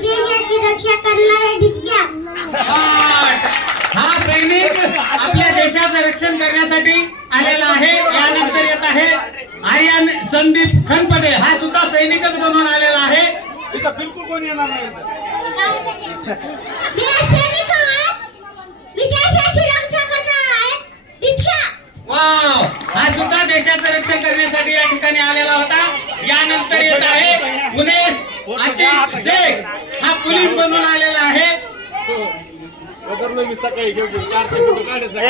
देशाची रक्षा करणारा ढिचक्या. हा सैनिक आपल्या देशाचं रक्षण करण्यासाठी आलेला आहे. यानंतर येत आहे आर्यन संदीप खनपडे. हा सुद्धा सैनिकच बनून आलेला आहे. इथं बिलकुल कोणी येणार नाही. वाव, हा सुद्धा देशाचं रक्षण करण्यासाठी या ठिकाणी आलेला होता. यानंतर येत आहे उनेस अतिक शेख. हा पोलीस बनून आलेला आहे. मी सकाळी घेऊन 4 फोटो काढायचा.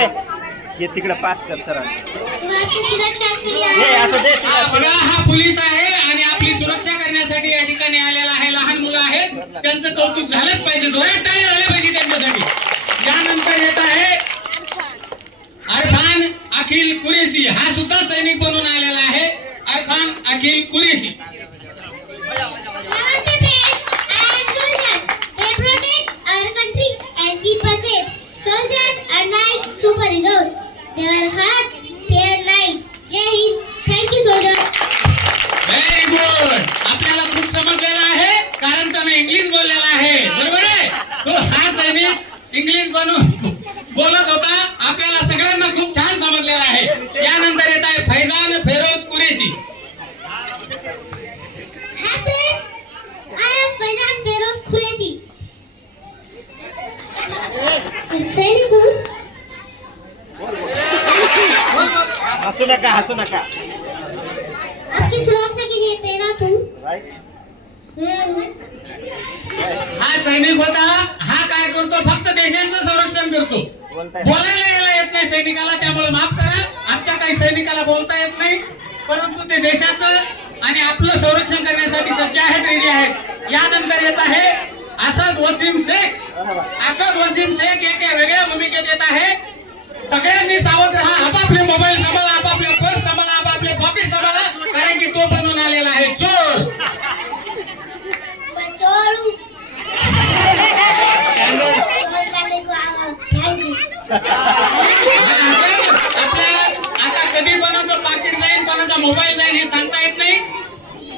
ये तिकडे पास कर सर. बघा, हा पोलीस आहे आणि आपली सुरक्षा करण्यासाठी या ठिकाणी आलेला आहे. लहान मुलं आहेत, त्यांचं कौतुक झालंच पाहिजे. जोरात टाळ्या झाल्या पाहिजे त्यांच्यासाठी. यानंतर येत आहे अरफान अखिल कुरेशी. हा सुद्धा सैनिक बनून आलेला आहे. अरफान अखिल Qureshi. Soldiers are like superheroes. They work hard day and night. Jai Hind. Thank you, soldiers. Very good. आपल्याला खूप समजलेलं आहे कारण त्याने इंग्लिश बोललेला आहे. बरोबर आहे. तो हा सैनिक इंग्लिश बनून बोलत होता. आपल्याला सगळ्यांना खूप छान समजलेला आहे. यानंतर येत आहे Faizan Feroz Qureshi. Hi friends, I am Faizan Feroz Qureshi. सैनिक हूँ. हसू नका, हसू नका. आपकी सुरक्षा के लिए तैनात हूँ. राइट. हा सैनिक होता. हा काय करतो? फक्त देशाचं संरक्षण करतो. बोलायला यायला येत नाही सैनिकाला, त्यामुळे माफ करा. आजच्या काही सैनिकाला बोलता येत नाही, परंतु ते देशाचं आणि आपलं संरक्षण करण्यासाठी सज्ज आहेत, रेडी आहेत. यानंतर येत आहे असद वसीम शेख. असद वसीम शेख एका वेगळ्या भूमिकेत येत आहे. सगळ्यांनी सावध राहा. आपापले मोबाईल सांभाळा, आपापले पर्स सांभाळा, आपापले पॉकेट सांभाळा, कारण की तो बनून आलेला आहे चोर. आपल्या आता कधी कोणाचं पाकिट जाईल, कोणाचा मोबाईल जाईल हे सांगता येत नाही.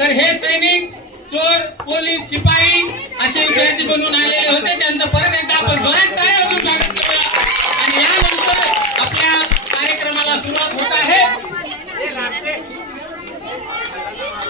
तर हे सैनिक, चोर, पोलीस, शिपाई असे विद्यार्थी बनून आलेले होते. त्यांचं परत एकदा आपण जोरात टाळ्या